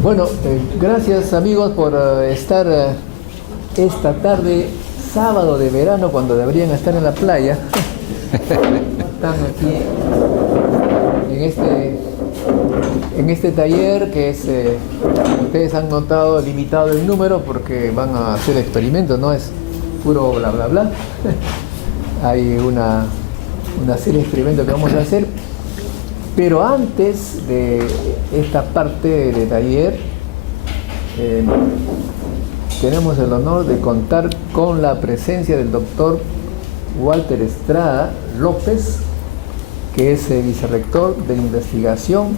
Bueno, gracias amigos por estar esta tarde, sábado de verano, cuando deberían estar en la playa. Están aquí en este taller que es, como ustedes han notado, limitado el número porque van a hacer experimentos, no es puro bla bla bla. Hay una serie de experimentos que vamos a hacer. Pero antes de esta parte de taller, tenemos el honor de contar con la presencia del doctor Walter Estrada López, que es vicerrector de investigación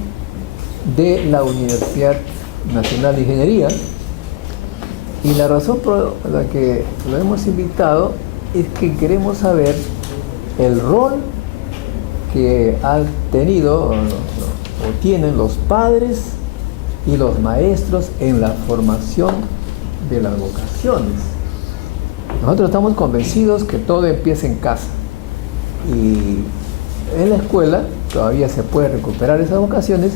de la Universidad Nacional de Ingeniería. Y la razón por la que lo hemos invitado es que queremos saber el rol que han tenido o tienen los padres y los maestros en la formación de las vocaciones. Nosotros estamos convencidos que todo empieza en casa y en la escuela todavía se puede recuperar esas vocaciones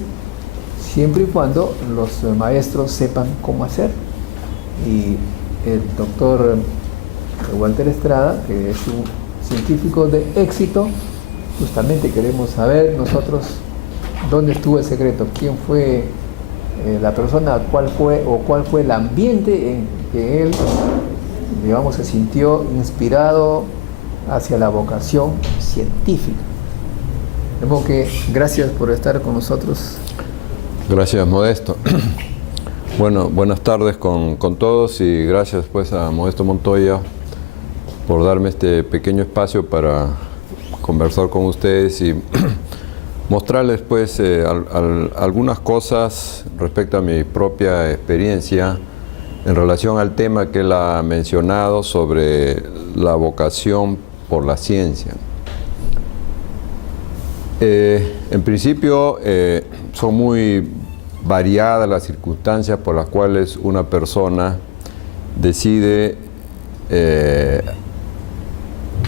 siempre y cuando los maestros sepan cómo hacer. Y el doctor Walter Estrada, que es un científico de éxito, justamente queremos saber nosotros dónde estuvo el secreto, quién fue la persona, cuál fue el ambiente en que él, digamos, se sintió inspirado hacia la vocación científica. De modo que gracias por estar con nosotros. Gracias, Modesto. Bueno, buenas tardes con todos y gracias pues a Modesto Montoya por darme este pequeño espacio para conversar con ustedes y mostrarles pues algunas cosas respecto a mi propia experiencia en relación al tema que él ha mencionado sobre la vocación por la ciencia. En principio son muy variadas las circunstancias por las cuales una persona decide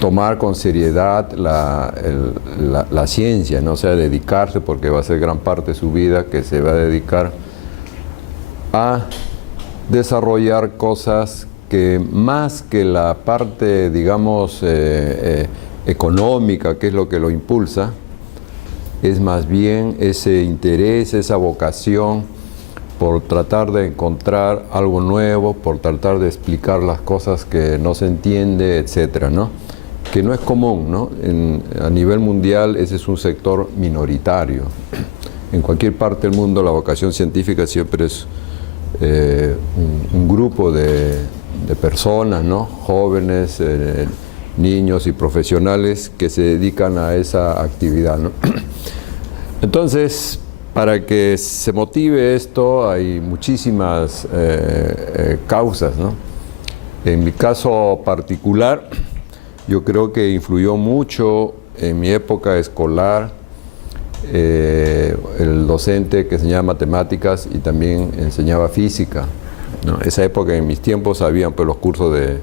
tomar con seriedad la ciencia, ¿no? O sea, dedicarse, porque va a ser gran parte de su vida que se va a dedicar a desarrollar cosas que más que la parte, digamos, económica, que es lo que lo impulsa, es más bien ese interés, esa vocación por tratar de encontrar algo nuevo, por tratar de explicar las cosas que no se entiende, etcétera, ¿no? Que no es común, ¿no? A nivel mundial ese es un sector minoritario. En cualquier parte del mundo la vocación científica siempre es un grupo de personas, ¿no? Jóvenes, niños y profesionales que se dedican a esa actividad, ¿no? Entonces, para que se motive esto hay muchísimas causas, ¿no? En mi caso particular, yo creo que influyó mucho en mi época escolar el docente que enseñaba matemáticas y también enseñaba física, ¿no? Esa época, en mis tiempos, habían pues los cursos de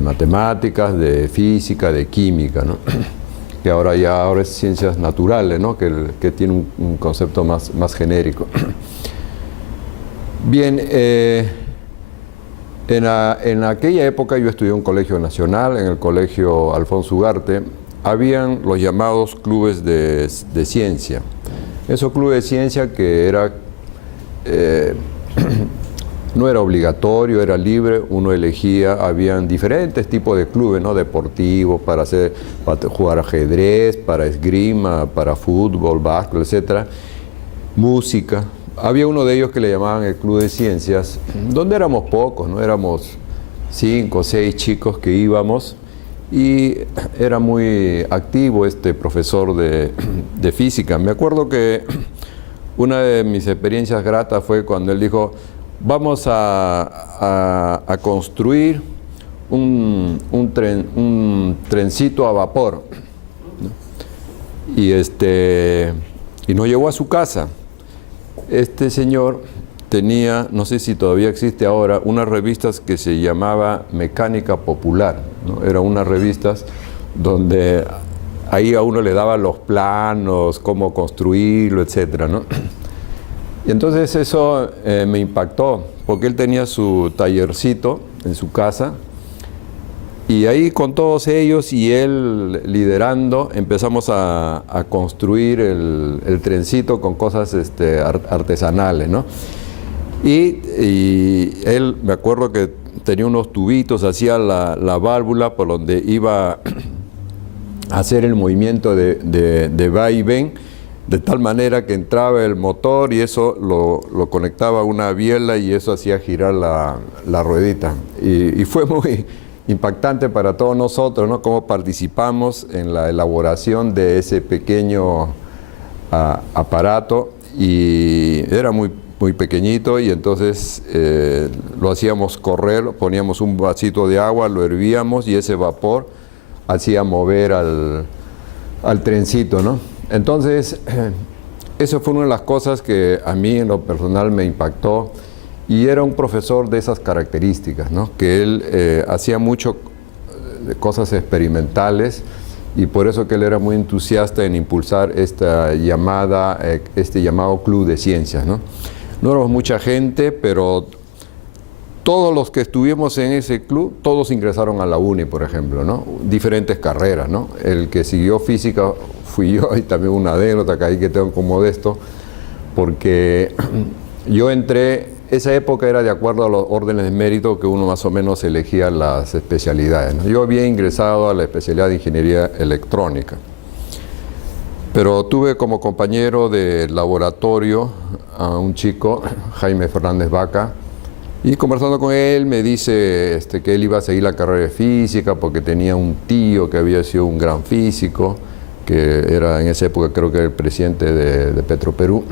matemáticas, de física, de química, ¿no? Que ahora es ciencias naturales, ¿no? Que tiene un concepto más genérico. Bien, en aquella época yo estudié en un colegio nacional, en el colegio Alfonso Ugarte. Habían los llamados clubes de ciencia. Esos clubes de ciencia que no era obligatorio, era libre, uno elegía, habían diferentes tipos de clubes, ¿no? Deportivos, para jugar ajedrez, para esgrima, para fútbol, básquetbol, etc. Música. Había uno de ellos que le llamaban el Club de Ciencias, donde éramos pocos, ¿no? Éramos 5 o 6 chicos que íbamos y era muy activo este profesor de física. Me acuerdo que una de mis experiencias gratas fue cuando él dijo: vamos a construir un trencito a vapor, ¿no? Y nos llevó a su casa. Este señor tenía, no sé si todavía existe ahora, unas revistas que se llamaba Mecánica Popular, ¿no? Eran unas revistas donde ahí a uno le daban los planos, cómo construirlo, etcétera, ¿no? Y entonces eso me impactó, porque él tenía su tallercito en su casa, y ahí con todos ellos y él liderando empezamos a construir el trencito con cosas artesanales, ¿no? Y él, me acuerdo que tenía unos tubitos, hacía la válvula por donde iba a hacer el movimiento de va y ven, de tal manera que entraba el motor y eso lo conectaba a una biela y eso hacía girar la ruedita. Y fue muy impactante para todos nosotros, ¿no? Cómo participamos en la elaboración de ese pequeño aparato, y era muy pequeñito, y entonces lo hacíamos correr, poníamos un vasito de agua, lo hervíamos y ese vapor hacía mover al trencito, ¿no? Entonces, eso fue una de las cosas que a mí en lo personal me impactó, y era un profesor de esas características, ¿no? Que él hacía mucho cosas experimentales, y por eso que él era muy entusiasta en impulsar este llamado Club de Ciencias, ¿no? No éramos mucha gente, pero todos los que estuvimos en ese club, todos ingresaron a la UNI, por ejemplo, ¿no? Diferentes carreras, ¿no? El que siguió física fui yo, y también una anécdota que ahí que tengo como de esto, porque yo entré, esa época era de acuerdo a los órdenes de mérito que uno más o menos elegía las especialidades, ¿no? Yo había ingresado a la especialidad de Ingeniería Electrónica, pero tuve como compañero de laboratorio a un chico, Jaime Fernández Vaca, y conversando con él me dice que él iba a seguir la carrera de física porque tenía un tío que había sido un gran físico, que era en esa época creo que era el presidente de Petroperú.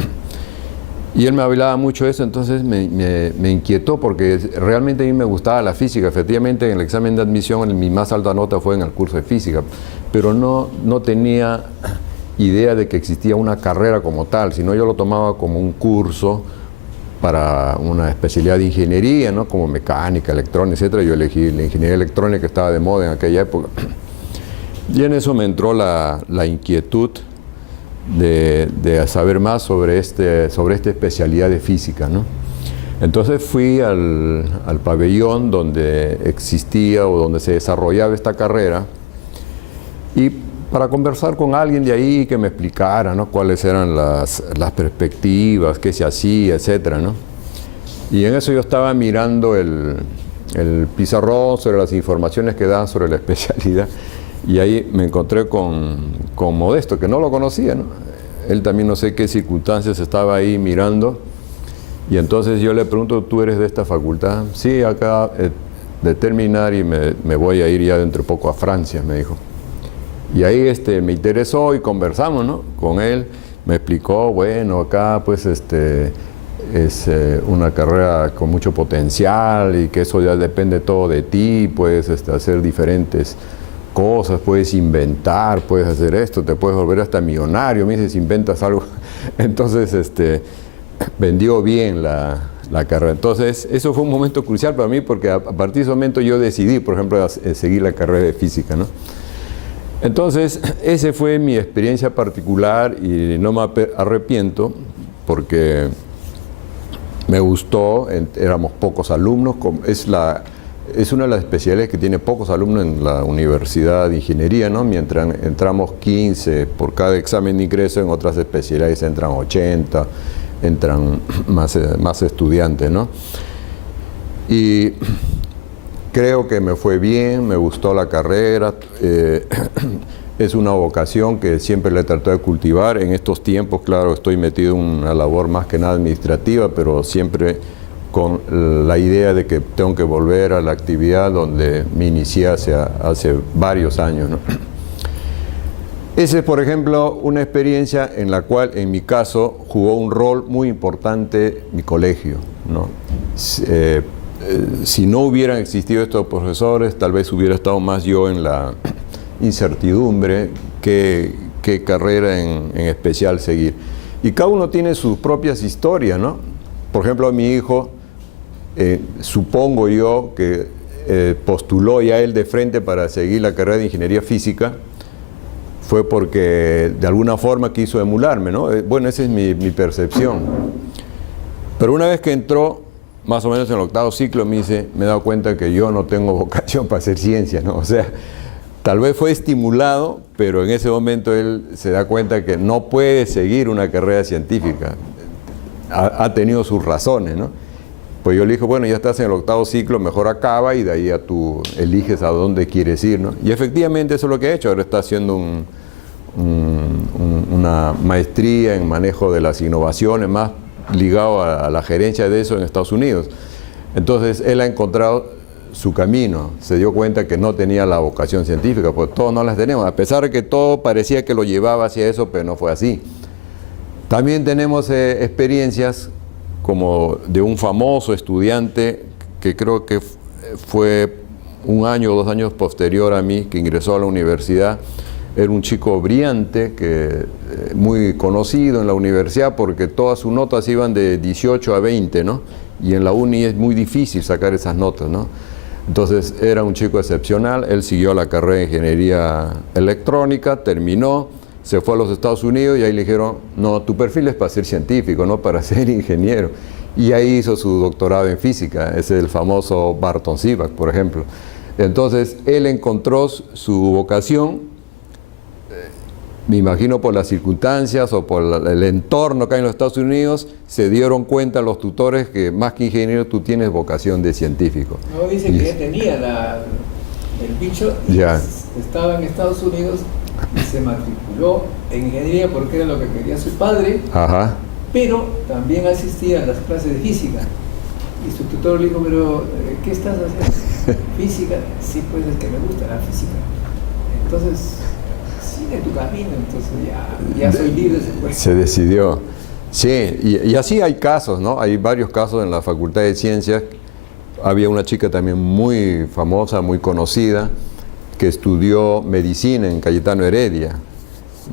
Y él me hablaba mucho de eso, entonces me inquietó, porque realmente a mí me gustaba la física. Efectivamente, en el examen de admisión mi más alta nota fue en el curso de física, pero no tenía idea de que existía una carrera como tal, sino yo lo tomaba como un curso para una especialidad de ingeniería, ¿no? Como mecánica, electrónica, etc. Yo elegí la ingeniería electrónica, que estaba de moda en aquella época. Y en eso me entró la inquietud de saber más sobre esta especialidad de física, ¿no? Entonces fui al pabellón donde existía o donde se desarrollaba esta carrera, y para conversar con alguien de ahí que me explicara, ¿no? Cuáles eran las perspectivas, qué se hacía, etcétera, ¿no? Y en eso yo estaba mirando el pizarrón sobre las informaciones que daban sobre la especialidad, y ahí me encontré con Modesto, que no lo conocía, ¿no? Él también, no sé qué circunstancias, estaba ahí mirando, y entonces yo le pregunto, ¿tú eres de esta facultad? Sí, acá de terminar, y me voy a ir ya dentro de poco a Francia, me dijo. Y ahí me interesó y conversamos, ¿no? Con él, me explicó, bueno, acá pues es una carrera con mucho potencial, y que eso ya depende todo de ti, puedes hacer diferentes cosas, puedes inventar, puedes hacer esto, te puedes volver hasta millonario, me dices, inventas algo. Entonces, vendió bien la carrera. Entonces, eso fue un momento crucial para mí, porque a partir de ese momento yo decidí, por ejemplo, seguir la carrera de física, ¿no? Entonces, esa fue mi experiencia particular, y no me arrepiento, porque me gustó, éramos pocos alumnos, es una de las especialidades que tiene pocos alumnos en la Universidad de Ingeniería, ¿no? Mientras entramos 15 por cada examen de ingreso, en otras especialidades entran 80, entran más estudiantes, ¿no? Y creo que me fue bien, me gustó la carrera, es una vocación que siempre le trato de cultivar. En estos tiempos, claro, estoy metido en una labor más que nada administrativa, pero siempre con la idea de que tengo que volver a la actividad donde me inicié hace varios años, ¿no? Esa es, por ejemplo, una experiencia en la cual, en mi caso, jugó un rol muy importante mi colegio, ¿no? Si no hubieran existido estos profesores, tal vez hubiera estado más yo en la incertidumbre qué carrera en especial seguir. Y cada uno tiene sus propias historias, ¿no? Por ejemplo, mi hijo, supongo yo que postuló ya él de frente para seguir la carrera de Ingeniería Física, fue porque de alguna forma quiso emularme, ¿no? Bueno, esa es mi percepción. Pero una vez que entró, más o menos en el 8º ciclo, me he dado cuenta que yo no tengo vocación para hacer ciencia, ¿no? O sea, tal vez fue estimulado, pero en ese momento él se da cuenta que no puede seguir una carrera científica. Ha tenido sus razones, ¿no? Pues yo le dije, bueno, ya estás en el 8º ciclo, mejor acaba y de ahí ya tú eliges a dónde quieres ir, ¿no? Y efectivamente eso es lo que ha hecho. Ahora está haciendo una maestría en manejo de las innovaciones, más ligado a la gerencia de eso en Estados Unidos. Entonces él ha encontrado su camino, se dio cuenta que no tenía la vocación científica, pues todos no las tenemos, a pesar de que todo parecía que lo llevaba hacia eso, pero no fue así. También tenemos experiencias como de un famoso estudiante que creo que fue 1 año o 2 años posterior a mí, que ingresó a la universidad. Era un chico brillante, muy conocido en la universidad porque todas sus notas iban de 18 a 20, ¿no? Y en la uni es muy difícil sacar esas notas, ¿no? Entonces era un chico excepcional. Él siguió la carrera de ingeniería electrónica, terminó, se fue a los Estados Unidos y ahí le dijeron, no, tu perfil es para ser científico, no para ser ingeniero. Y ahí hizo su doctorado en física, ese es el famoso Barton Sivak, por ejemplo. Entonces él encontró su vocación, me imagino por las circunstancias o por el entorno que hay en los Estados Unidos, se dieron cuenta los tutores que más que ingeniero tú tienes vocación de científico. No, dice que ya tenía el bicho y estaba en Estados Unidos y se matriculó en ingeniería porque era lo que quería su padre. Ajá. Pero también asistía a las clases de física. Y su tutor le dijo, pero ¿qué estás haciendo? ¿Física? Sí, pues es que me gusta la física. Entonces, sigue tu camino, entonces ya soy libre. Se decidió. Sí, y así hay casos, ¿no? Hay varios casos en la Facultad de Ciencias. Había una chica también muy famosa, muy conocida, que estudió medicina en Cayetano Heredia,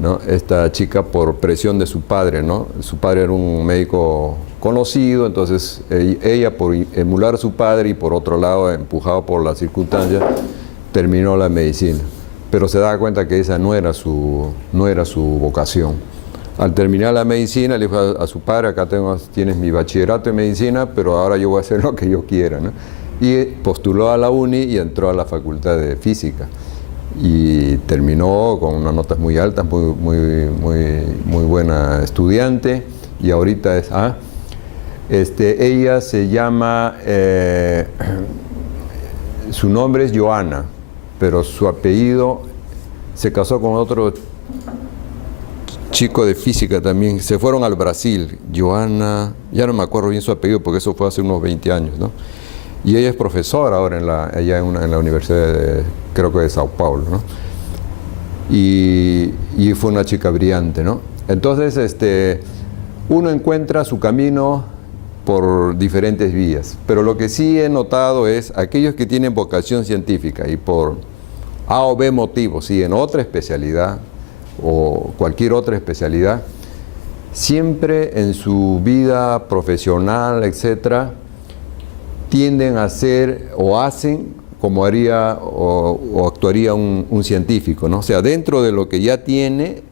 ¿no? Esta chica por presión de su padre, ¿no? Su padre era un médico conocido, entonces ella por emular a su padre y por otro lado, empujado por las circunstancias, terminó la medicina. Pero se daba cuenta que esa no era su vocación. Al terminar la medicina le dijo a su padre, acá tienes mi bachillerato en medicina, pero ahora yo voy a hacer lo que yo quiera, ¿no? Y postuló a la uni y entró a la Facultad de Física. Y terminó con unas notas muy altas, muy buena estudiante, y ahorita ella se llama, su nombre es Joana, pero su apellido, se casó con otro chico de física también, se fueron al Brasil, Joana, ya no me acuerdo bien su apellido porque eso fue hace unos 20 años, ¿no? Y ella es profesora ahora en la Universidad creo que de Sao Paulo, ¿no? Y fue una chica brillante, ¿no? Entonces, uno encuentra su camino por diferentes vías, pero lo que sí he notado es aquellos que tienen vocación científica y por A o B motivos siguen otra especialidad o cualquier otra especialidad, siempre en su vida profesional, etcétera, tienden a hacer o hacen como haría o actuaría un científico, ¿no? O sea, dentro de lo que ya tiene,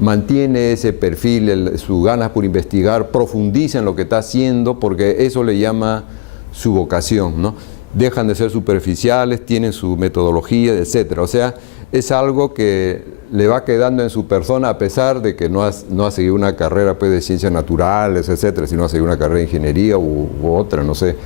mantiene ese perfil, su ganas por investigar, profundiza en lo que está haciendo, porque eso le llama su vocación, ¿no? Dejan de ser superficiales, tienen su metodología, etcétera. O sea, es algo que le va quedando en su persona a pesar de que no ha seguido una carrera pues, de ciencias naturales, etcétera, sino ha seguido una carrera de ingeniería u otra, no sé.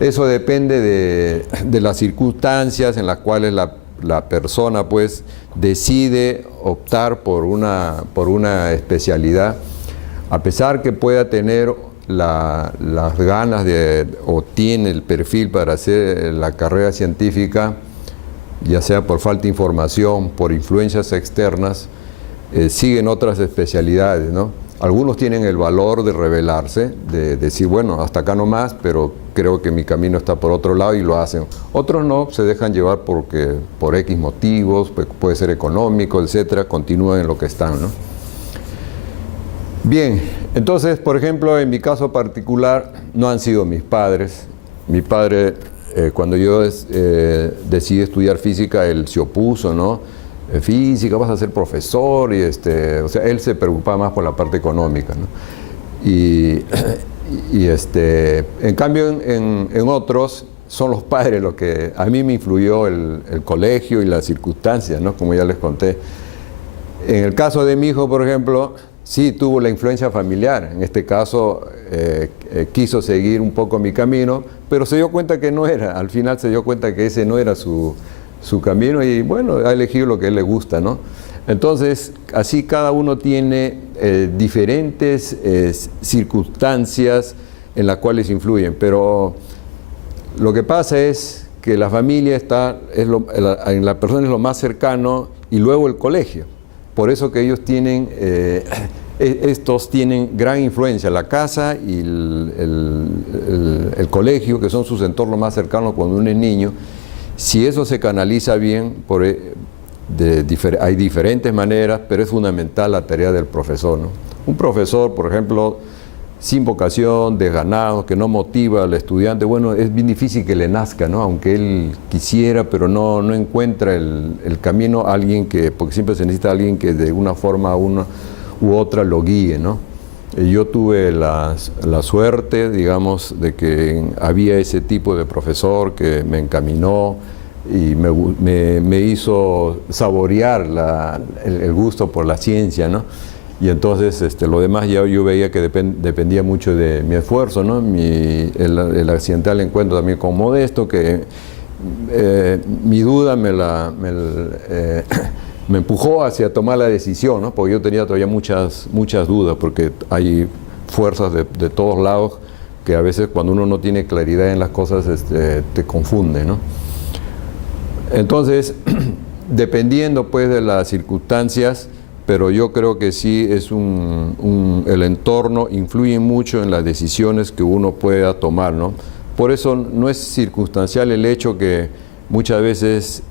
Eso depende de las circunstancias en las cuales la persona pues decide optar por una especialidad, a pesar que pueda tener las ganas o tiene el perfil para hacer la carrera científica, ya sea por falta de información, por influencias externas, siguen otras especialidades, ¿no? Algunos tienen el valor de rebelarse, de decir, bueno, hasta acá no más, pero creo que mi camino está por otro lado y lo hacen. Otros no, se dejan llevar por X motivos, puede ser económico, etcétera, continúan en lo que están, ¿no? Bien, entonces, por ejemplo, en mi caso particular, no han sido mis padres. Mi padre, cuando yo decidí estudiar física, él se opuso, ¿no? Física, vas a ser profesor, y o sea, él se preocupaba más por la parte económica, ¿no? Y, en cambio, en otros son los padres los que... A mí me influyó el colegio y las circunstancias, ¿no? Como ya les conté. En el caso de mi hijo, por ejemplo, sí tuvo la influencia familiar. En este caso, quiso seguir un poco mi camino, pero se dio cuenta que no era. Al final se dio cuenta que ese no era su camino y, bueno, ha elegido lo que a él le gusta, ¿no? Entonces, así cada uno tiene diferentes circunstancias en las cuales influyen, pero lo que pasa es que la familia en la persona es lo más cercano y luego el colegio. Por eso que ellos tienen, estos tienen gran influencia, la casa y el colegio, que son sus entornos más cercanos cuando uno es niño. Si eso se canaliza bien, hay diferentes maneras, pero es fundamental la tarea del profesor, ¿no? Un profesor, por ejemplo, sin vocación, desganado, que no motiva al estudiante, bueno, es bien difícil que le nazca, ¿no? Aunque él quisiera, pero no encuentra el camino a alguien porque siempre se necesita alguien que de una forma u otra lo guíe, ¿no? Yo tuve la suerte, digamos, de que había ese tipo de profesor que me encaminó y me hizo saborear el gusto por la ciencia, ¿no? Y entonces lo demás ya yo veía que dependía mucho de mi esfuerzo, ¿no? El accidental encuentro también con Modesto, que mi duda me empujó hacia tomar la decisión, ¿no? Porque yo tenía todavía muchas dudas, porque hay fuerzas de todos lados que a veces cuando uno no tiene claridad en las cosas te confunde, ¿no? Entonces, dependiendo pues de las circunstancias, pero yo creo que sí es el entorno influye mucho en las decisiones que uno pueda tomar, ¿no? Por eso no es circunstancial el hecho que muchas veces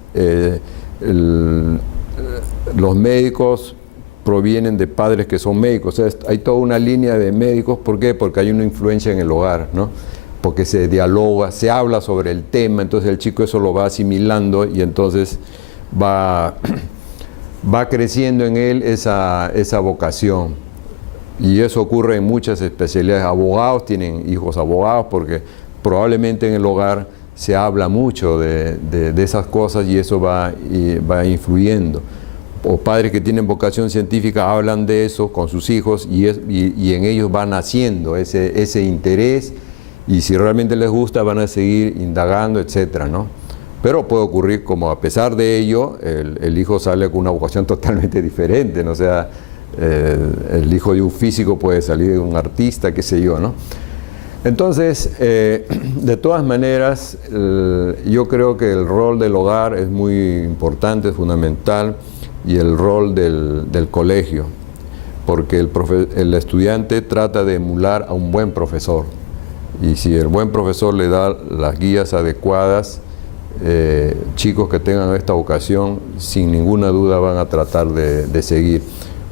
los médicos provienen de padres que son médicos. O sea, hay toda una línea de médicos. ¿Por qué? Porque hay una influencia en el hogar, ¿no? Porque se dialoga, se habla sobre el tema, entonces el chico eso lo va asimilando y entonces va creciendo en él esa vocación. Y eso ocurre en muchas especialidades. Abogados tienen hijos abogados porque probablemente en el hogar se habla mucho de esas cosas y eso va influyendo. O padres que tienen vocación científica hablan de eso con sus hijos y en ellos va naciendo ese interés, y si realmente les gusta van a seguir indagando, etcétera, ¿no? Pero puede ocurrir como a pesar de ello, el hijo sale con una vocación totalmente diferente, ¿no? O sea, el hijo de un físico puede salir de un artista, qué sé yo, ¿no? Entonces, de todas maneras, yo creo que el rol del hogar es muy importante, es fundamental, y el rol del colegio, porque el estudiante trata de emular a un buen profesor, y si el buen profesor le da las guías adecuadas, chicos que tengan esta vocación, sin ninguna duda van a tratar de seguir.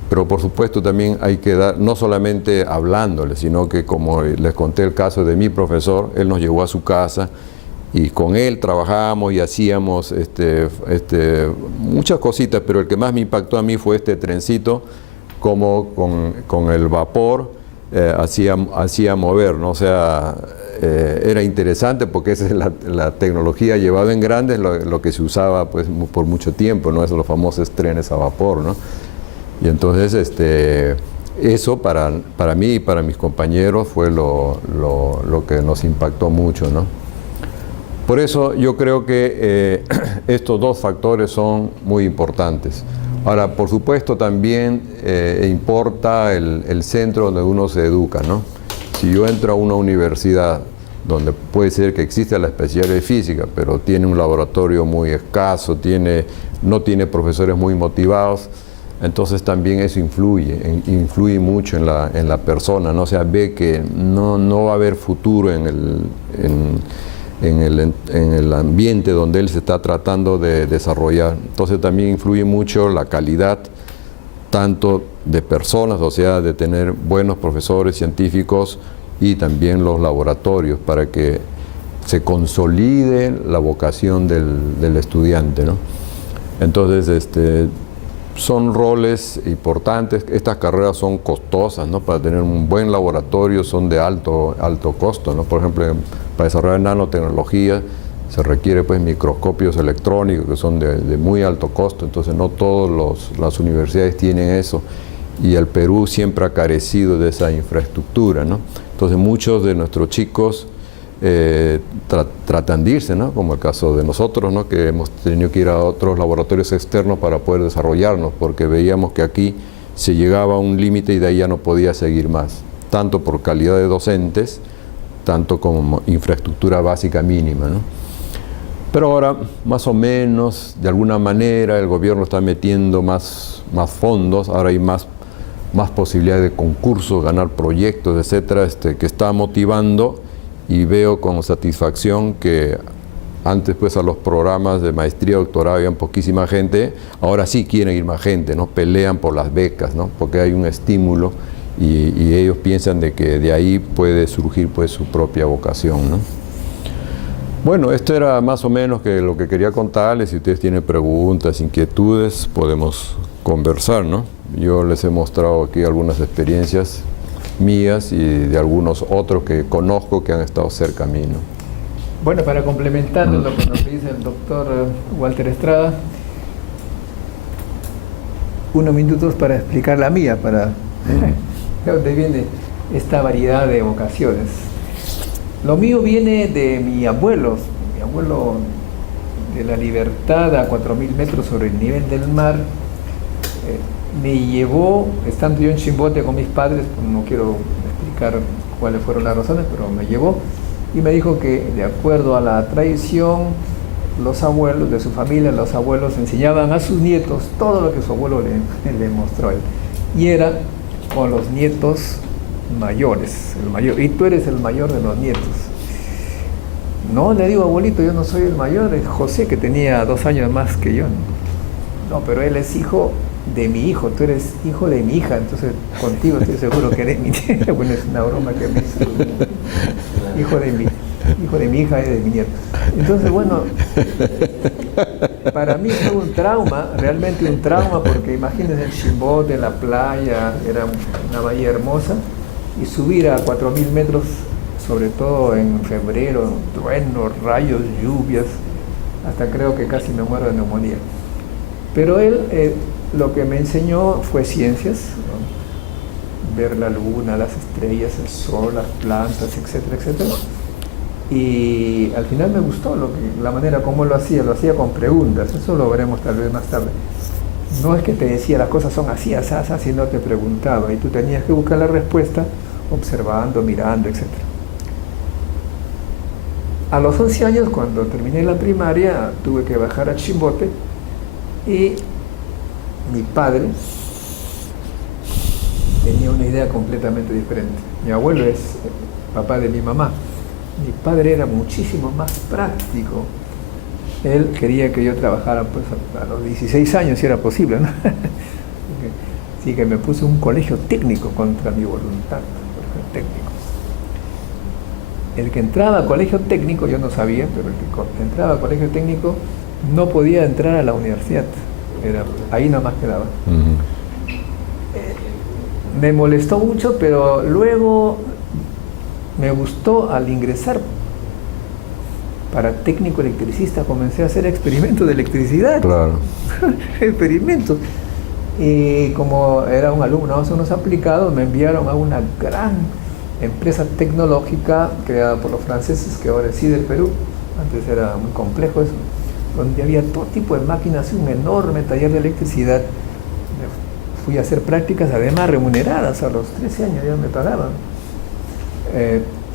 Pero por supuesto también hay que dar, no solamente hablándoles, sino que como les conté el caso de mi profesor, él nos llevó a su casa y con él trabajábamos y hacíamos muchas cositas, pero el que más me impactó a mí fue este trencito, como con el vapor hacía mover, ¿no? O sea, era interesante porque esa es la tecnología llevada en grande, lo que se usaba pues por mucho tiempo, ¿no? Esos los famosos trenes a vapor, ¿no? Y entonces eso para mí y para mis compañeros fue lo que nos impactó mucho, ¿no? Por eso yo creo que estos dos factores son muy importantes. Ahora, por supuesto, también importa el centro donde uno se educa, ¿no? Si yo entro a una universidad donde puede ser que exista la especialidad de física, pero tiene un laboratorio muy escaso, no tiene profesores muy motivados, entonces también eso influye mucho en la persona, ¿no? O sea, ve que no va a haber futuro en el ambiente donde él se está tratando de desarrollar. Entonces también influye mucho la calidad tanto de personas, o sea, de tener buenos profesores científicos y también los laboratorios para que se consolide la vocación del estudiante, ¿no? Entonces, son roles importantes. Estas carreras son costosas, ¿no? Para tener un buen laboratorio son de alto costo, ¿no? Por ejemplo, para desarrollar nanotecnología se requiere pues microscopios electrónicos que son de muy alto costo, entonces no todas las universidades tienen eso, y el Perú siempre ha carecido de esa infraestructura, ¿no? Entonces muchos de nuestros chicos tratan de irse, ¿no? Como el caso de nosotros, ¿no? Que hemos tenido que ir a otros laboratorios externos para poder desarrollarnos, porque veíamos que aquí se llegaba a un límite y de ahí ya no podía seguir más, tanto por calidad de docentes, tanto como infraestructura básica mínima, ¿no? Pero ahora, más o menos, de alguna manera, el gobierno está metiendo más fondos, ahora hay más posibilidades de concursos, ganar proyectos, etcétera, que está motivando, y veo con satisfacción que antes pues a los programas de maestría, doctorado había poquísima gente, ahora sí quieren ir más gente, ¿no? Pelean por las becas, ¿no? Porque hay un estímulo y ellos piensan de que de ahí puede surgir pues su propia vocación, ¿no? Bueno, esto era más o menos lo que quería contarles. Si ustedes tienen preguntas, inquietudes, podemos conversar, ¿no? Yo les he mostrado aquí algunas experiencias mías y de algunos otros que conozco que han estado cerca a mí, ¿no? Bueno, para complementar lo que nos dice el doctor Walter Estrada, unos minutos para explicar la mía, para de dónde viene esta variedad de vocaciones. Lo mío viene de mi abuelo de la Libertad a 4.000 metros sobre el nivel del mar. Me llevó, estando yo en Chimbote con mis padres, no quiero explicar cuáles fueron las razones, pero me llevó y me dijo que de acuerdo a la tradición, los abuelos de su familia, los abuelos enseñaban a sus nietos todo lo que su abuelo le mostró a él. Y era con los nietos mayores, y tú eres el mayor de los nietos. No, le digo, abuelito, yo no soy el mayor, es José, que tenía 2 años más que yo. No, pero él es hijo de mi hijo, tú eres hijo de mi hija, entonces contigo estoy seguro que eres mi nieto. Bueno, es una broma que me hizo. Hijo de mi hija y de mi nieto. Entonces, bueno, para mí fue un trauma, realmente un trauma, porque imagínense el Chimbote, la playa, era una bahía hermosa, y subir a 4.000 metros, sobre todo en febrero, truenos, rayos, lluvias, hasta creo que casi me muero de neumonía. Pero él lo que me enseñó fue ciencias, ¿no? Ver la luna, las estrellas, el sol, las plantas, etcétera, etcétera. Y al final me gustó la manera como lo hacía con preguntas, eso lo veremos tal vez más tarde. No es que te decía las cosas son así, así, sino te preguntaba y tú tenías que buscar la respuesta observando, mirando, etc. A los 11 años, cuando terminé la primaria, tuve que bajar a Chimbote y mi padre tenía una idea completamente diferente. Mi abuelo es papá de mi mamá. Mi padre era muchísimo más práctico. Él quería que yo trabajara pues, a los 16 años, si era posible, ¿no? Así que me puse un colegio técnico contra mi voluntad, técnico. El que entraba a colegio técnico, yo no sabía, pero el que entraba a colegio técnico no podía entrar a la universidad. Ahí nada más quedaba. Me molestó mucho, pero luego me gustó. Al ingresar para técnico electricista, comencé a hacer experimentos de electricidad. Claro. Experimentos. Y como era un alumno más o menos aplicado, me enviaron a una gran empresa tecnológica creada por los franceses, que ahora es sí del Perú. Antes era muy complejo eso, donde había todo tipo de máquinas, un enorme taller de electricidad. Fui a hacer prácticas, además remuneradas, a los 13 años ya me pagaban.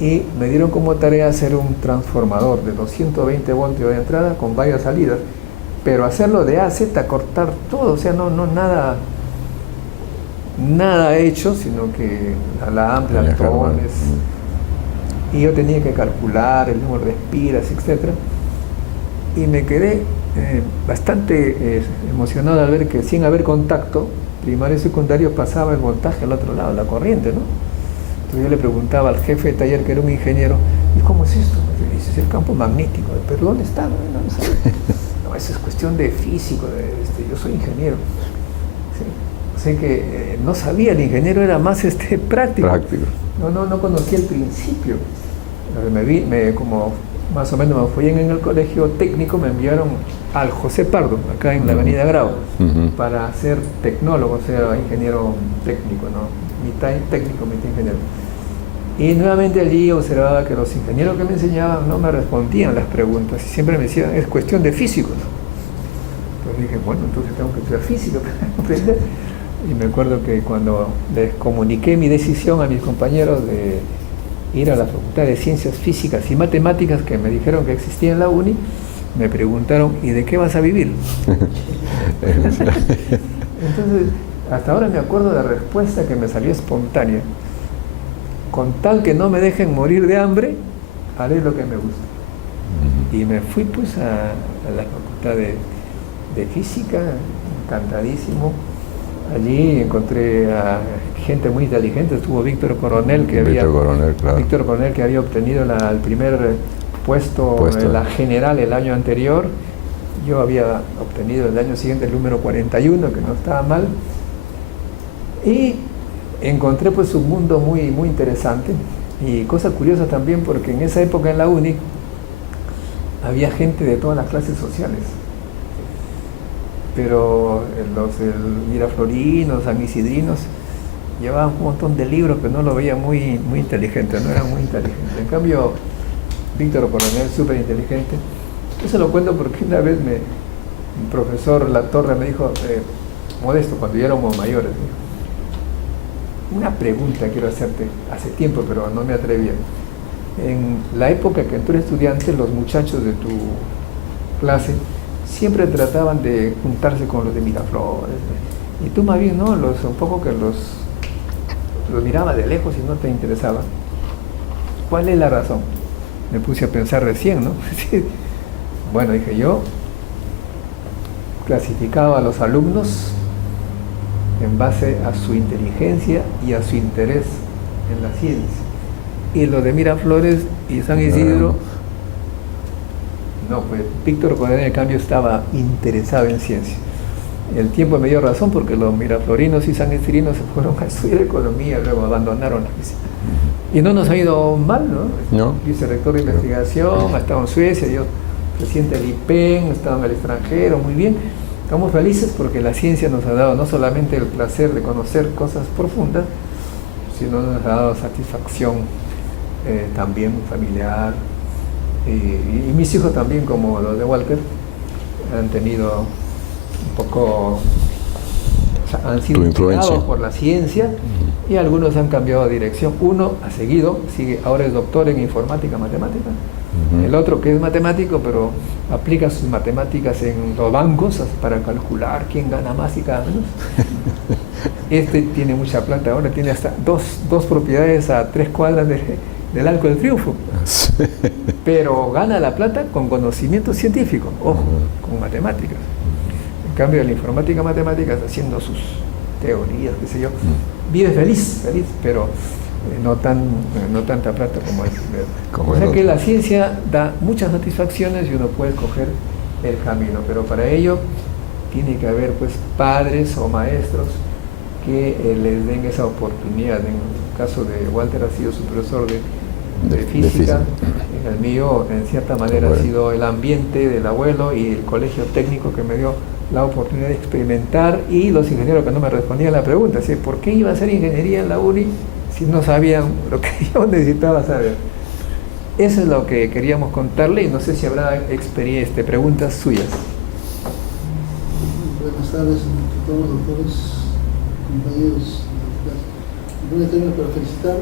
Y me dieron como tarea hacer un transformador de 220 voltios de entrada con varias salidas, pero hacerlo de A a Z, cortar todo, o sea, no nada hecho, sino que alambres, altones, y yo tenía que calcular el número de espiras, etc. Y me quedé bastante emocionado al ver que sin haber contacto, primario y secundario, pasaba el voltaje al otro lado, la corriente, ¿no? Entonces yo le preguntaba al jefe de taller, que era un ingeniero, ¿y cómo es esto? Me dice, es el campo magnético. ¿Pero dónde está? No, eso es cuestión de físico, yo soy ingeniero. O sea que no sabía, el ingeniero era más práctico. No conocía el principio. Como más o menos me fui en el colegio técnico, me enviaron al José Pardo, acá en la avenida Grau, para ser tecnólogo, o sea, ingeniero técnico, ¿no? Mitad técnico, mitad ingeniero. Y nuevamente allí observaba que los ingenieros que me enseñaban no me respondían las preguntas y siempre me decían, es cuestión de físicos. Entonces dije, bueno, entonces tengo que estudiar física para aprender. Y me acuerdo que cuando les comuniqué mi decisión a mis compañeros de ir a la Facultad de Ciencias Físicas y Matemáticas, que me dijeron que existía en la UNI, me preguntaron, ¿y de qué vas a vivir? Entonces, hasta ahora me acuerdo de la respuesta que me salió espontánea. Con tal que no me dejen morir de hambre, haré lo que me gusta. Y me fui pues a la Facultad de Física, encantadísimo. Allí encontré a gente muy inteligente, estuvo Víctor Coronel, que había obtenido el primer puesto en la general el año anterior. Yo había obtenido el año siguiente el número 41, que no estaba mal. Y encontré pues un mundo muy, muy interesante y cosa curiosa también, porque en esa época en la UNI había gente de todas las clases sociales, pero los miraflorinos, sanisidrinos llevaban un montón de libros, pero no lo veía muy, muy inteligente, no eran muy inteligentes. En cambio, Víctor Coronel, súper inteligente. Eso lo cuento porque una vez mi profesor Latorre me dijo, Modesto, cuando ya éramos mayores, me dijo, una pregunta quiero hacerte, hace tiempo pero no me atrevía. En la época que tú eres estudiante, los muchachos de tu clase siempre trataban de juntarse con los de Miraflores, y tú más bien, ¿no? Un poco que los miraba de lejos y no te interesaba. ¿Cuál es la razón? Me puse a pensar recién, ¿no? Bueno, dije yo, clasificaba a los alumnos en base a su inteligencia y a su interés en la ciencia. Y los de Miraflores y San Isidro, no, pues Víctor Coronel en cambio estaba interesado en ciencia. El tiempo me dio razón porque los miraflorinos y sanidrinos se fueron a estudiar economía, luego abandonaron la física. Y no nos ha ido mal, ¿no? Vicerrector de investigación, ha estado en Suecia, yo presidente del IPEN, he estado en el extranjero, muy bien. Estamos felices porque la ciencia nos ha dado no solamente el placer de conocer cosas profundas, sino nos ha dado satisfacción también familiar. Y mis hijos también, como los de Walter, han tenido un poco, han sido influenciados por la ciencia, y algunos han cambiado de dirección. Uno ha seguido, ahora es doctor en informática matemática. El otro, que es matemático, pero aplica sus matemáticas en los bancos para calcular quién gana más y cada menos. Este tiene mucha plata, ahora tiene hasta dos propiedades a 3 cuadras del Arco del Triunfo. Pero gana la plata con conocimiento científico, ojo, con matemáticas. En cambio, la informática matemáticas, haciendo sus teorías, qué sé yo, vive feliz, pero no tanta plata como el primero. O sea que la ciencia da muchas satisfacciones y uno puede escoger el camino, pero para ello tiene que haber pues padres o maestros que les den esa oportunidad. En el caso de Walter ha sido su profesor de física, en el mío en cierta manera ha sido el ambiente del abuelo y el colegio técnico que me dio la oportunidad de experimentar, y los ingenieros que no me respondían la pregunta, ¿sí? ¿Por qué iba a hacer ingeniería en la UNI si no sabían lo que yo necesitaba saber? Eso es lo que queríamos contarle, y no sé si habrá preguntas suyas. Buenas tardes a todos los doctores, compañeros de la clase. Voy a tener para felicitar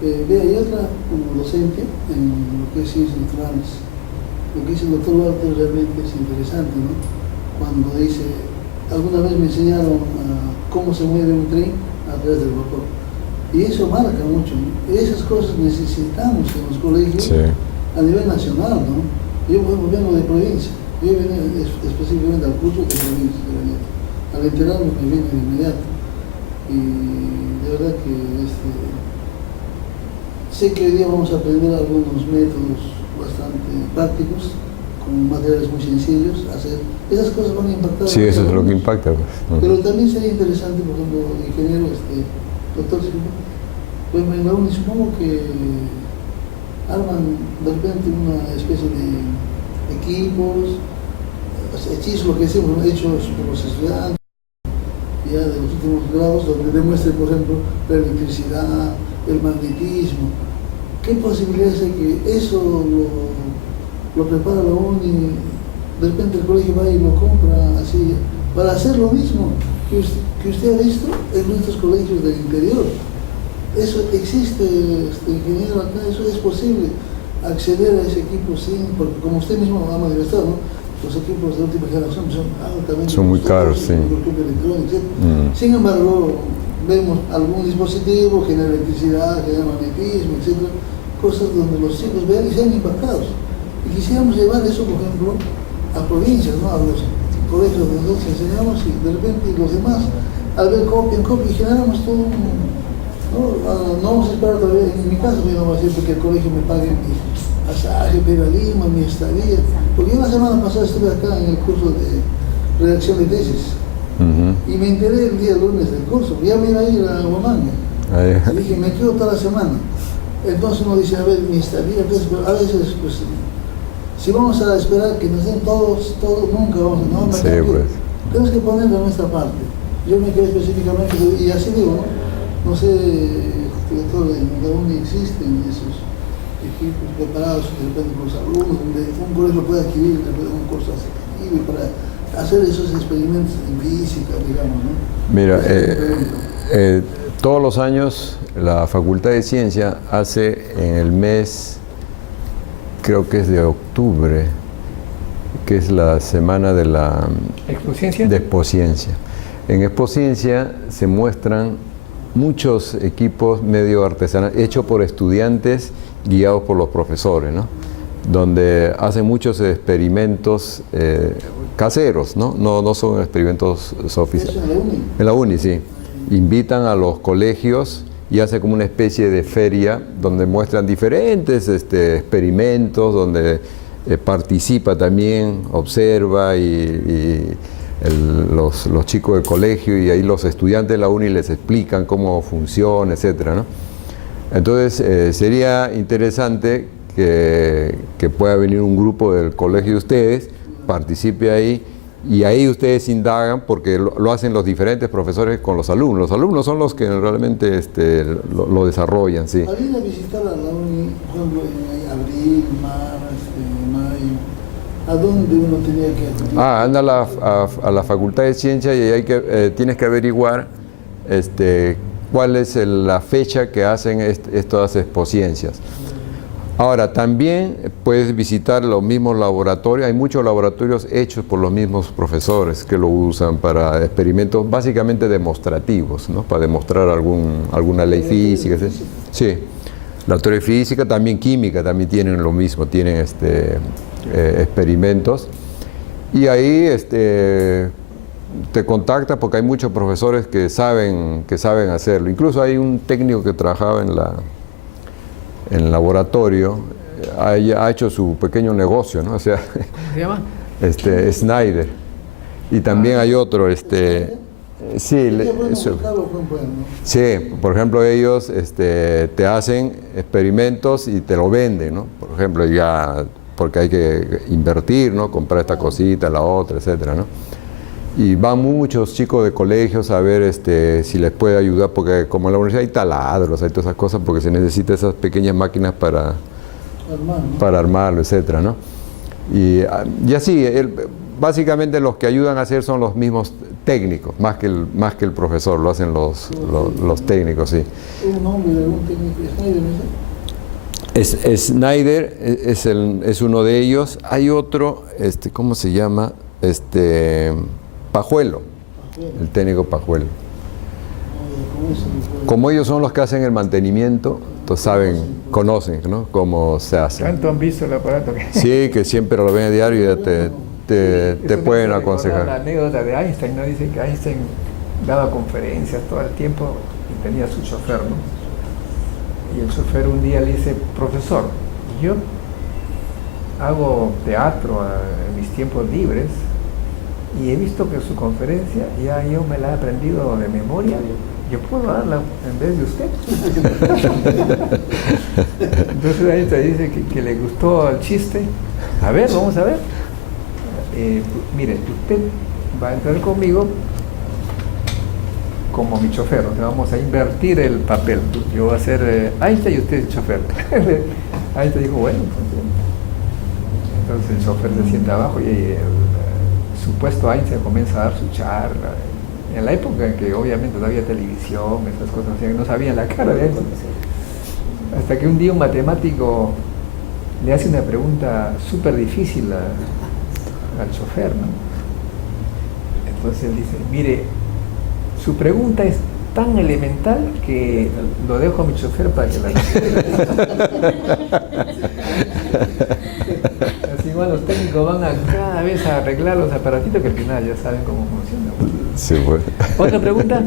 porque vea, yo como docente en lo que es ciencias naturales. Lo que dice el doctor Walter realmente es interesante, ¿no? Cuando dice, alguna vez me enseñaron cómo se mueve un tren a través del vapor. Y eso marca mucho, ¿no? Y esas cosas necesitamos en los colegios a nivel nacional, ¿no? Yo, por ejemplo, vengo de provincia, yo vengo específicamente al curso de provincia, al enterarme me viene de inmediato. Y de verdad que sé que hoy día vamos a aprender algunos métodos bastante prácticos con materiales muy sencillos, hacer esas cosas van a impactar. Sí, eso es lo que impacta. Pues. Pero también sería interesante, por ejemplo, ingeniero, doctor, pues en la uni supongo que arman de repente una especie de equipos, hechizos, lo que decimos, hechos por los estudiantes, ya de los últimos grados, donde demuestren, por ejemplo, la electricidad, el magnetismo. ¿Qué posibilidades hay que eso lo prepara la uni? De repente el colegio va y lo compra así, para hacer lo mismo que usted ha visto en nuestros colegios del interior. Eso existe, ingeniero, acá, eso es posible, acceder a ese equipo sin, porque como usted mismo ha manifestado, ¿no? Los equipos de última generación son altamente son muy caros, sí. Sin embargo, vemos algún dispositivo, genera electricidad, genera magnetismo, etc. Cosas donde los chicos vean y sean impactados. Y quisiéramos llevar eso, por ejemplo, a provincias, ¿no? A los colegios donde nosotros enseñamos y de repente los demás, al ver copian y generamos todo un... No vamos a esperar todavía, en mi caso yo no voy a decir porque el colegio me pague mi pasaje, para Lima, mi estadía, porque yo la semana pasada estuve acá en el curso de redacción de tesis y me enteré el día lunes del curso, ya me iba a ir a Huamanga, y dije me quedo toda la semana, entonces uno dice, a ver, mi estadía, entonces, a veces pues si vamos a esperar que nos den todos, nunca vamos, no, sí, pues. Tenemos que poner de nuestra parte, yo me quedé específicamente, y así digo, no sé, doctor, en la uni existen esos equipos preparados de repente por los alumnos, donde un colegio puede adquirir de repente un curso asequible para hacer esos experimentos en física, digamos, ¿no? Mira, todos los años la Facultad de Ciencia hace en el mes, creo que es de octubre, que es la semana de la Expociencia. En Expociencia se muestran muchos equipos medio artesanales, hechos por estudiantes guiados por los profesores, ¿no? Donde hacen muchos experimentos caseros, ¿no? No son experimentos sofisticados. ¿Eso en la uni? En la uni, sí. Invitan a los colegios y hace como una especie de feria donde muestran diferentes experimentos, donde participa también, observa y los chicos del colegio, y ahí los estudiantes de la uni les explican cómo funciona, etcétera, ¿no? Entonces sería interesante que pueda venir un grupo del colegio de ustedes, participe ahí, y ahí ustedes indagan, porque lo hacen los diferentes profesores con los alumnos. Los alumnos son los que realmente lo desarrollan, sí. Al ir a visitar a la uni, por ejemplo, en abril, mayo, ¿a dónde uno tenía que acudir? Anda a la Facultad de Ciencia y ahí tienes que averiguar cuál es la fecha que hacen estas expociencias. Ahora, también puedes visitar los mismos laboratorios. Hay muchos laboratorios hechos por los mismos profesores que lo usan para experimentos básicamente demostrativos, ¿no? Para demostrar alguna ley física. Sí, laboratorio de física, también química, también tienen lo mismo, tienen experimentos. Y ahí te contactas porque hay muchos profesores que saben hacerlo. Incluso hay un técnico que trabajaba en el laboratorio, ha hecho su pequeño negocio, ¿no? O sea, ¿cómo se llama? Snyder. Y también hay otro, sí, sí, por ejemplo, ellos te hacen experimentos y te lo venden, ¿no? Por ejemplo, ya, porque hay que invertir, ¿no? Comprar esta cosita, la otra, etcétera, ¿no? Y van muchos chicos de colegios a ver si les puede ayudar, porque como en la universidad hay taladros, hay todas esas cosas, porque se necesitan esas pequeñas máquinas para armarlo, etcétera, ¿no? Y así, básicamente los que ayudan a hacer son los mismos técnicos, más que el profesor, lo hacen los técnicos, sí. ¿Un nombre de algún técnico? Snyder es uno de ellos. Hay otro, ¿cómo se llama? Pajuelo, el técnico Pajuelo. Como ellos son los que hacen el mantenimiento, entonces conocen, ¿no? Cómo se hace. ¿Tanto han visto el aparato? Sí, que siempre lo ven a diario y ya te pueden aconsejar. La anécdota de Einstein, ¿no? Dice que Einstein daba conferencias todo el tiempo y tenía su chofer, ¿no? Y el chofer un día le dice, profesor, ¿y yo? hago teatro en mis tiempos libres y he visto que su conferencia ya yo me la he aprendido de memoria. Yo puedo darla en vez de usted. Entonces ahí te dice que le gustó el chiste. A ver, vamos a ver. Mire, usted va a entrar conmigo como mi chofer, o sea, vamos a invertir el papel. Yo voy a ser Einstein y usted es chofer. Einstein dijo, bueno, entonces el chofer se sienta abajo y el supuesto Einstein comienza a dar su charla. En la época en que obviamente no había televisión, esas cosas, o sea, no sabían la cara de Einstein. Hasta que un día un matemático le hace una pregunta súper difícil al chofer, ¿no? Entonces él dice, mire, su pregunta es tan elemental que lo dejo a mi chofer para que la responda. Así igual los técnicos van a cada vez a arreglar los aparatitos que al final ya saben cómo funciona. Sí, bueno. ¿Otra pregunta?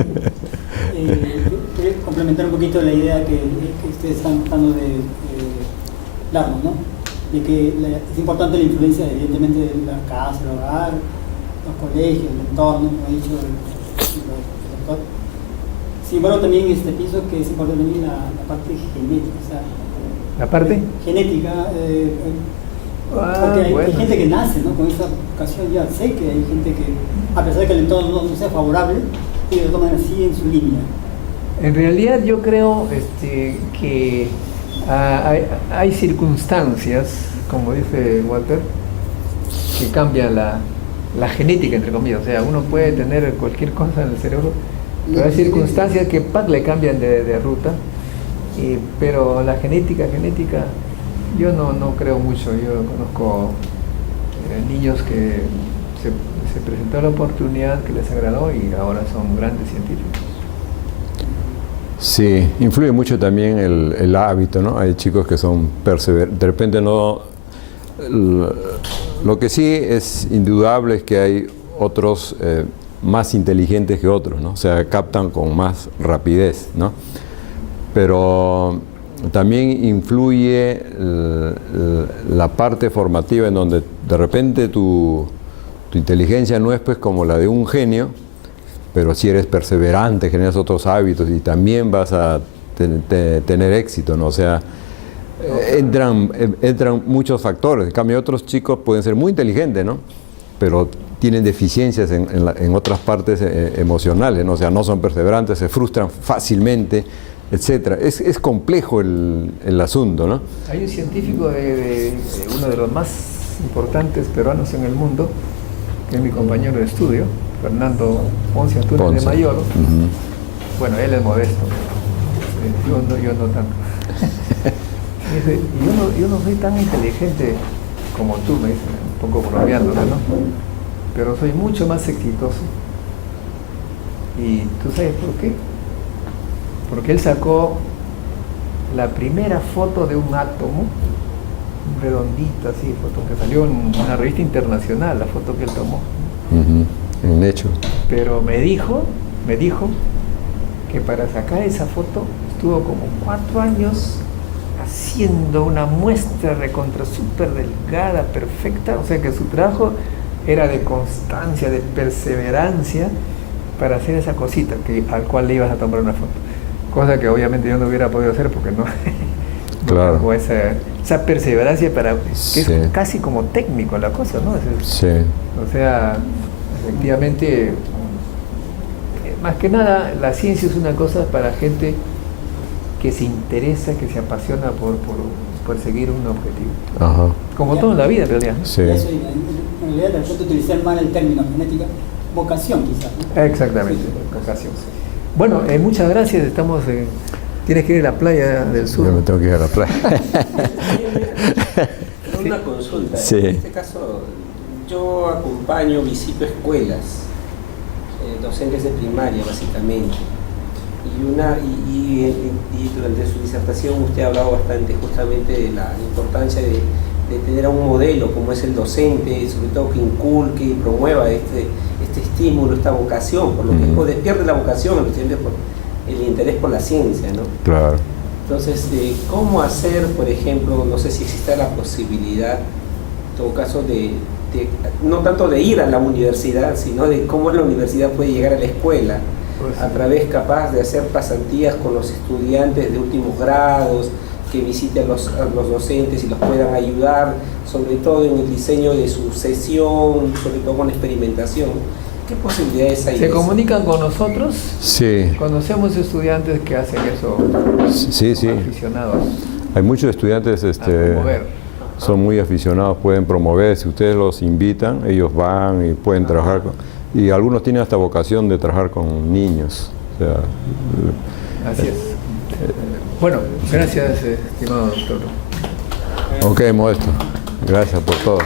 Quería complementar un poquito la idea que ustedes están tratando de darnos, ¿no? De que es importante la influencia, evidentemente, de la casa, el hogar, los colegios, el entorno, como ha dicho el doctor. Sin embargo, también pienso que es importante también la parte genética, o sea, ¿La parte? genética, porque hay gente que nace, ¿no? Con esa vocación. Ya sé que hay gente que, a pesar de que el entorno no sea favorable, de todas maneras sigue en su línea. En realidad yo creo que hay circunstancias, como dice Walter, que cambian la genética, entre comillas. O sea, uno puede tener cualquier cosa en el cerebro, pero hay circunstancias que le cambian de ruta. Pero la genética, yo no creo mucho. Yo conozco niños que se presentó la oportunidad que les agradó y ahora son grandes científicos. Sí, influye mucho también el hábito, ¿no? Hay chicos que son perseverantes, de repente no... Lo que sí es indudable es que hay otros más inteligentes que otros, ¿no? O sea, captan con más rapidez, ¿no? Pero también influye la parte formativa en donde de repente tu inteligencia no es pues como la de un genio, pero si eres perseverante, generas otros hábitos y también vas a tener éxito, ¿no? O sea, entran muchos factores. En cambio, otros chicos pueden ser muy inteligentes, ¿no? Pero tienen deficiencias en otras partes emocionales, ¿no? O sea, no son perseverantes, se frustran fácilmente, etcétera. Es complejo el asunto, ¿no? Hay un científico de uno de los más importantes peruanos en el mundo, que es mi compañero de estudio, Fernando Ponce Antunes de Mayor. Bueno, él es modesto, yo no tanto. Dice, yo no soy tan inteligente como tú, me dice, un poco bromeándome, ¿no? Pero soy mucho más exitoso. ¿Y tú sabes por qué? Porque él sacó la primera foto de un átomo, redondita así, foto que salió en una revista internacional, la foto que él tomó. En hecho. Pero me dijo que para sacar esa foto estuvo como 4 años haciendo una muestra recontra súper delgada, perfecta, o sea que su trabajo era de constancia, de perseverancia para hacer esa cosita al cual le ibas a tomar una foto. Cosa que obviamente yo no hubiera podido hacer porque no claro. tengo esa perseverancia que sí. Es casi como técnico la cosa, ¿no? Sí. O sea, efectivamente, más que nada, la ciencia es una cosa para gente que se interesa, que se apasiona por seguir un objetivo. Ajá. Como todo en la vida, en realidad. Sí. Eso, en realidad, de repente utilizar mal el término genética, vocación quizás, ¿no? Exactamente, sí. Vocación. Bueno, muchas gracias. Tienes que ir a la playa del sur. Yo me tengo que ir a la playa. Una consulta. Sí. En este caso, yo acompaño, visito escuelas, docentes de primaria básicamente. Y durante su disertación usted ha hablado bastante justamente de la importancia de tener a un modelo como es el docente, sobre todo que inculque y promueva este estímulo, esta vocación, por lo que despierte la vocación el estudiante por el interés por la ciencia, ¿no? Claro. Entonces, ¿cómo hacer, por ejemplo, no sé si existe la posibilidad todo caso, no tanto de ir a la universidad, sino de cómo la universidad puede llegar a la escuela, Pues sí. a través capaz de hacer pasantías con los estudiantes de últimos grados, que visiten a los docentes y los puedan ayudar, sobre todo en el diseño de su sesión, sobre todo con experimentación. ¿Qué posibilidades hay? ¿Se de eso? comunican con nosotros? Sí, Conocemos estudiantes que hacen eso, sí, sí. aficionados Hay muchos estudiantes a promover. son muy aficionados, pueden promover. Si ustedes los invitan, ellos van y pueden trabajar. Y algunos tienen hasta vocación de trabajar con niños. O sea, Así es. Bueno, gracias, estimado doctor. ok, Modesto. Gracias por todo.